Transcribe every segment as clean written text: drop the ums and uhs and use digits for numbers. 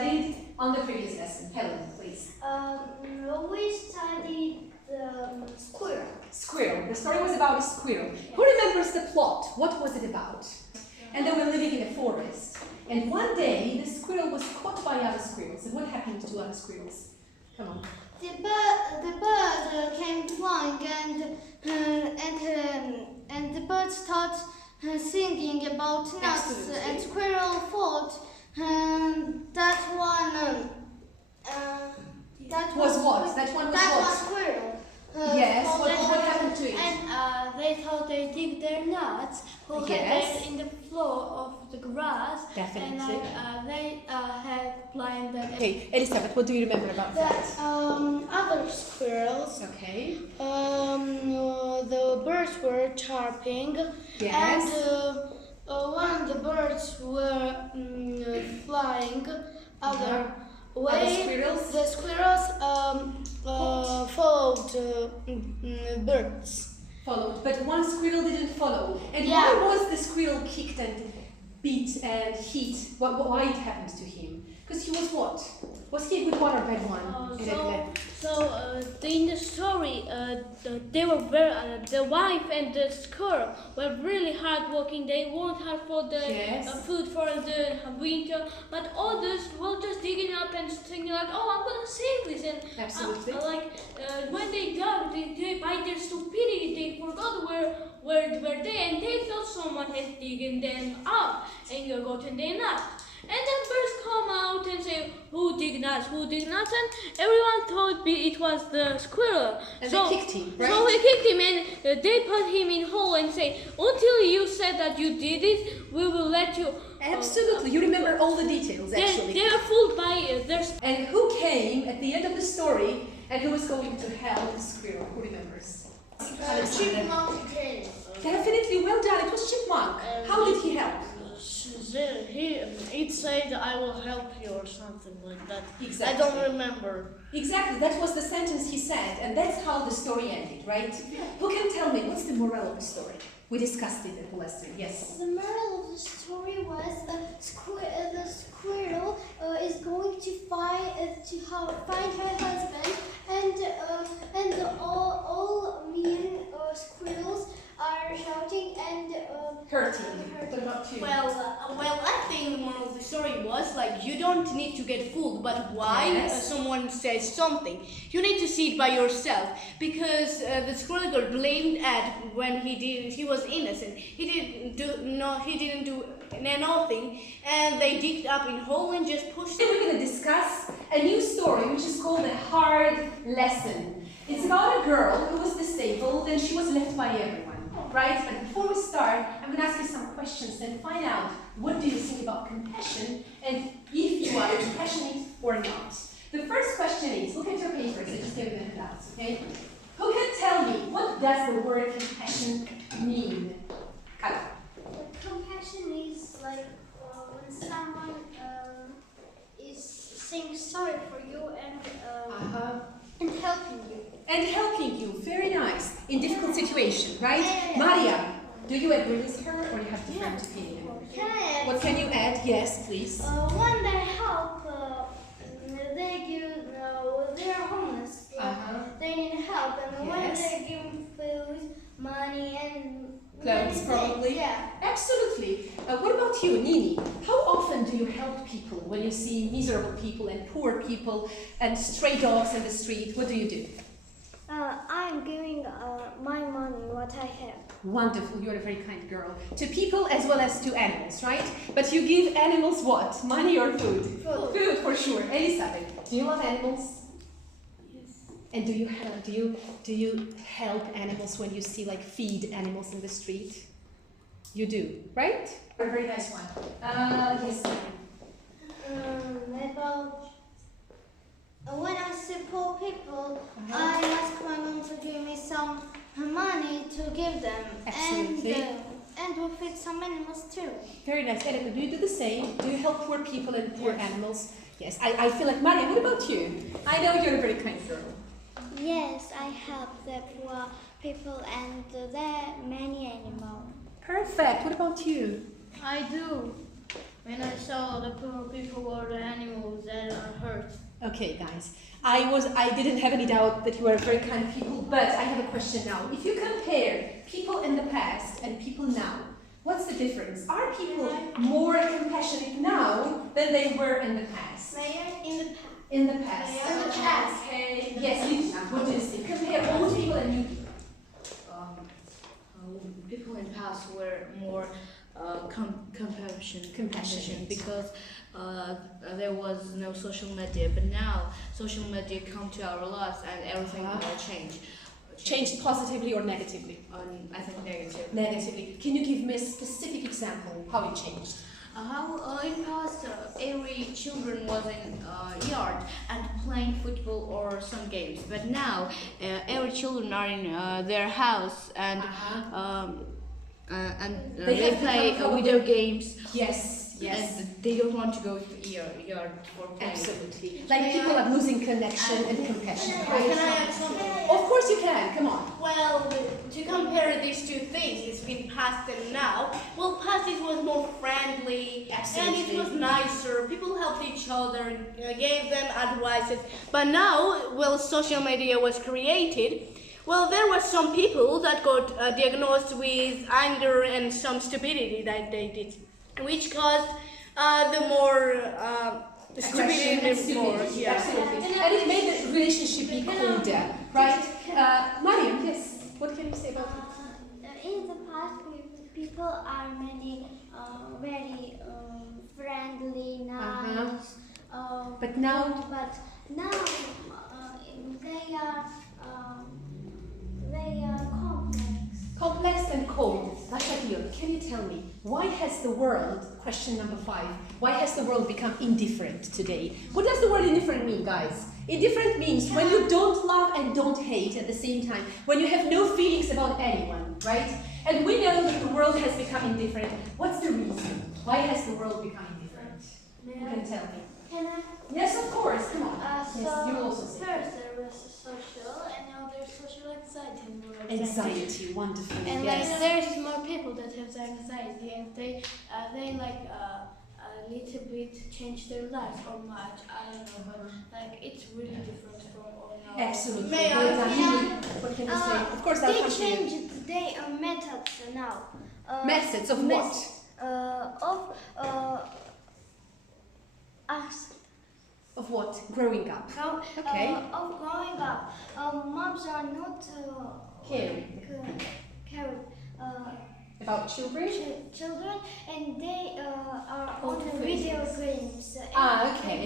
studied on the previous lesson? Helen, please. We studied the squirrel. Squirrel. The story was about a squirrel. Yes. Who remembers the plot? What was it about? And they were living in a forest. And one day, the squirrel was caught by other squirrels. And what happened to other squirrels? Come on. The bird came flying, and the bird started singing about nuts. Absolutely. And squirrel thought that one. That was what? That one was that what? was squirrel. Yes. What happened to it? And they thought they dig their nuts, Yes. in the floor of the grass. Definitely. And they had climbed that. Okay, Elizabeth, what do you remember about that? Other squirrels. Okay. The birds were chirping. Yes. And when the birds were flying other way, the squirrels followed birds. Followed, but one squirrel didn't follow. And Yeah. why was the squirrel kicked and beat and hit? Why it happened to him? Because he was what? Was he a good one or bad one? In the story, they were the wife and the squirrel were really hard working. They worked hard for the food for the winter, but others were just digging up and thinking like, "Oh, I'm gonna save this." And absolutely. When they dug, they by their stupidity they forgot where they, and they thought someone had digging them up and gotten their nuts. And then birds come out and say, "Who dig nuts? Who dig nuts?" And everyone thought it was the squirrel. And they kicked him, right? So we kicked him, and they put him in hole and say, "Until you said that you did it, we will let you." Absolutely, you remember all the details actually. They are fooled by their. And who came at the end of the story and who was going to help the squirrel? Who remembers? Chipmunk came. Definitely, well done. It was Chipmunk. How did he help? It said, "I will help you" or something like that. Exactly. I don't remember. Exactly, that was the sentence he said, and that's how the story ended, right? Who can tell me what's the moral of the story? We discussed it at the lesson. Yes. The moral of the story was the squirrel is going to find her husband, and all mean squirrels are shouting and hurting. What about you? Well, I think the moral of the story was like you don't need to get fooled, but why someone says something, you need to see it by yourself, because the squirrel got blamed at when he was innocent. He didn't do nothing, and they digged up in hole and just pushed. Today we're going to discuss a new story which is called A Hard Lesson. It's about a girl who was disabled and she was left by everyone. Right? But before we start, I'm going to ask you some questions and find out what do you think about compassion and if you are compassionate or not. The first question is, look at your papers, I just gave them out, okay? Who can tell me what does the word compassion mean? Kala. Compassion is like when someone is saying sorry for you and helping you. And helping you, very nice, in difficult situation, right? Yeah. Maria, do you agree with her or you have different opinion? Can I add? What can you add? Yes, please. When they help, they give, they are homeless. They need help, and when they give food, money, and clothes, probably. Yeah. Absolutely. What about you, Nini? How often do you help people when you see miserable people and poor people and stray dogs in the street? What do you do? I'm giving my money, what I have. Wonderful, you're a very kind girl. To people as well as to animals, right? But you give animals what? Money or food? Food. Food for sure. Elizabeth, do you love animals? Yes. And do you help animals when you see feed animals in the street? You do, right? A very nice one. Yes. About when I see poor people, I ask my mom to give me some money to give them. Absolutely. And we feed some animals too. Very nice. Erika, do you do the same? Do you help poor people and poor animals? Yes. I feel like Maria, what about you? I know you're a very kind girl. Yes, I help the poor people and the many animals. Perfect. What about you? I do. when I saw the poor people or the animals that are hurt. Okay, guys. I didn't have any doubt that you are very kind people, but I have a question now. If you compare people in the past and people now, what's the difference? Are people more compassionate now than they were in the past? In the past. Okay. Yes, you, what do you think? Compare old people and new people. People in the past were more compassionate because there was no social media, but now social media come to our lives and everything changed. Changed positively or negatively? I think negatively. Negatively. Can you give me a specific example how it changed? How in past every children was in yard and playing football or some games, but now every children are in their house and they play video games. Yes. Yes. And they don't want to go to yard for playing. Absolutely. Like people are losing connection and compassion. Can I add something? Of course you can. Come on. Well, to compare these two things, it's been past and now. Well, past it was more friendly and it was nicer. People helped each other, gave them advices. But now, well, social media was created. Well, there were some people that got diagnosed with anger and some stupidity that they did, which caused the more stupidity more. Yeah. Absolutely. And it made the relationship be colder, right? Mariam, yes. What can you say about it? In the past, people are many very friendly, nice. But now they are complex. Complex and cold. Lashadio, can you tell me, why has the world, question number 5, why has the world become indifferent today? What does the word indifferent mean, guys? Indifferent means when you don't love and don't hate at the same time, when you have no feelings about anyone, right? And we know that the world has become indifferent. What's the reason? Why has the world become indifferent? Who can tell me? Can I? Yes, of course, come on. Yes, you will also say. First there was social, and now there's social anxiety. Anxiety, wonderful. And yes. there's more people that have anxiety, and they like a little bit change their lives or much. I don't know, but like it's really different from all now. Absolutely. May I? What can you say? Of course, they changed their methods now. Methods of what? Of what? Growing up. Okay. Of growing up. Moms are not Caring. caring About children? children, and they are on the video games. Okay.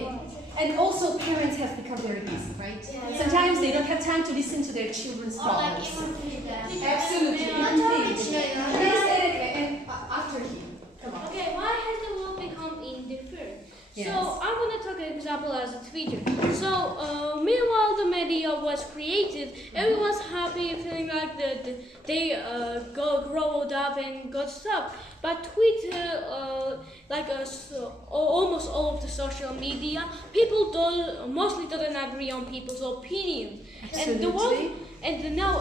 And also parents have become very busy, right? Yeah. Sometimes they don't have time to listen to their children's Or like problems. even feed them. Absolutely. Not Even only feed. children. Please, Erika, and after him. Come on. Okay, why has the world become indifferent? Yes. So I'm going to take an example as a Twitter. So meanwhile the media was created, everyone's happy, feeling like they growed up and got stuff. But Twitter, almost all of the social media, people mostly don't agree on people's opinions. Absolutely. And the world, and now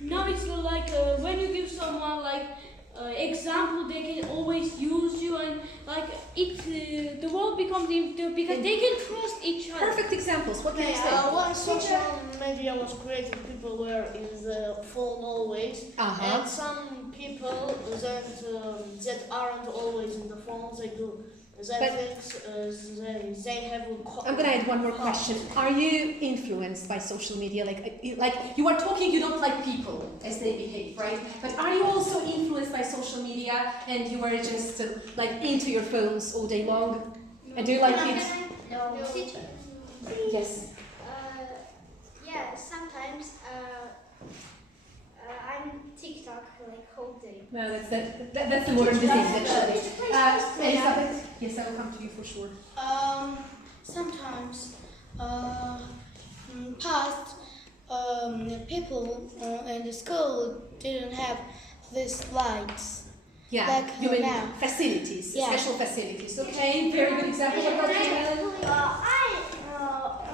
now it's like when you give someone like example, they can always use you, and like the world becomes because they can trust each other. Perfect examples. What can you say? When social media was created, people were in the phone always, and some people that aren't always in the phone, they do. They have. I'm gonna add one more question. Are you influenced by social media? Like you are talking, you don't like people as they behave, right? But are you also influenced by social media and you are just like into your phones all day long? And do you like it? No. Yes. Yeah, sometimes I'm TikTok like whole day. No, that's the modern disease actually. Elizabeth, yes, I will come to you for sure. Sometimes past people in the school didn't have these lights. Yeah, like you mean now. facilities, Yeah. special facilities. Okay, very good example. What about you, Ellen? I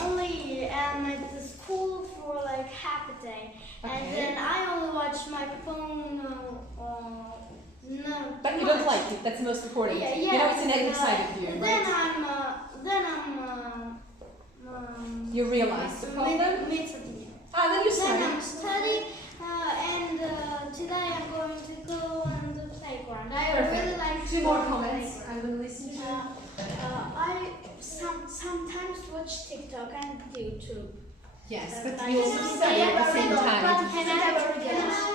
only am at the school for like half a day, and then I only watch my phone No. But you don't like it, that's the most important. Yeah, You know, it's a negative side of you, Then right? You realize the problem? Then you Then study. I'm studying, and today I'm going to go on the playground. I really like Two to more go on the comments playground. I will listen to. I sometimes watch TikTok and YouTube. Yes, but you also study at the same time.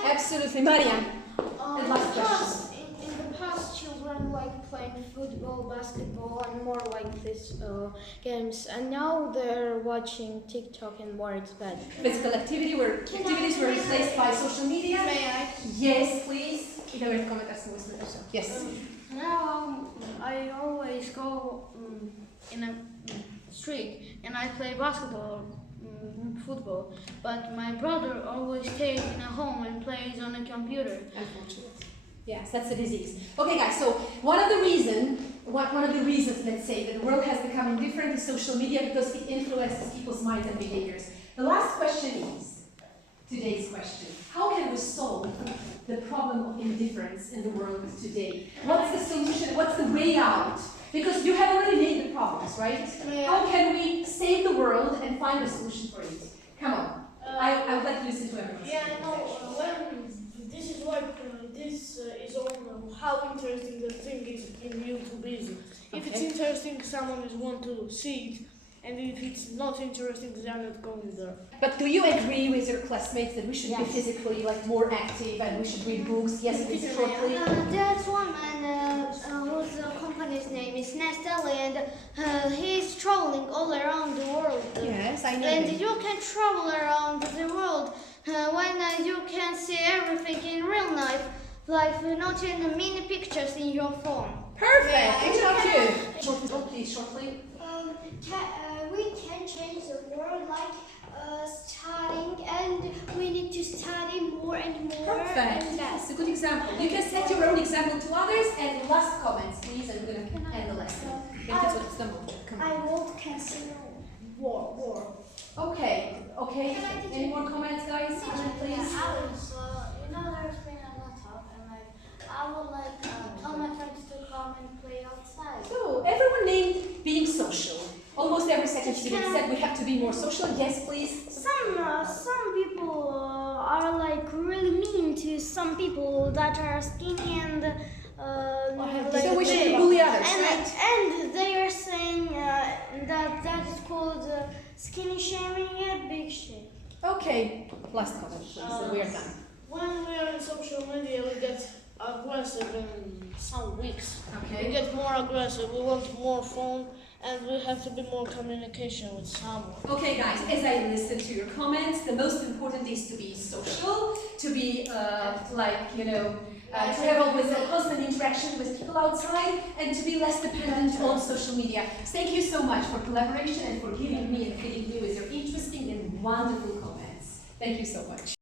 Absolutely. Mariam, and last question. In the past, children like playing football, basketball, and more like this games, and now they're watching TikTok and more it's bad. Physical activities were replaced by social media. May I? Yes, please. Yes. Now I always go in a street and I play basketball, football, but my brother always stays in a home and plays on a computer. Unfortunately. Yes, that's the disease. Okay, guys. So one of the reasons, let's say, that the world has become indifferent is social media because it influences people's minds and behaviors. The last question is today's question: how can we solve the problem of indifference in the world today? What's the solution? What's the way out? Because you have already made the problems, right? How can we save the world and find a solution for it? Come on. I would like to listen to everyone. Yeah, no, this is like, this is on how interesting the thing is in YouTube is. If it's interesting, someone is want to see it, and if it's not interesting, they are not going there. But do you agree with your classmates that we should be physically more active and we should read books? Yes, please, shortly. There's one man whose company's name is Nestle, and he's traveling all around the world. Yes, I know. And you can travel around the world when you can see everything in real life, not in the mini pictures in your phone. Perfect. Good job, too. Shortly, please, shortly. We can change the world studying, and we need to study more and more. Perfect. That's a good example. You can set your own example to others. And last comments, please, and we're going to end the lesson. Come on. I won't consider war. Okay. Any more comments, guys? Please. There's been a lot of, and I would tell my friends to come and play outside. So, everyone named being social. Almost every second student said we have to be more social. Yes, please. Some people are really mean to some people that are skinny and So we should bully others, right? and they are saying that is called skinny shaming and big shame. Okay. Last comment, please, and we are done. When we are in social media, we get aggressive in some weeks. We Okay. get more aggressive, we want more phone, and we have to be more communication with someone. Okay, guys, as I listen to your comments, the most important is to be social, to be to have always a constant interaction with people outside, and to be less dependent on social media. Thank you so much for collaboration and for giving me and feeding me with your interesting and wonderful comments. Thank you so much.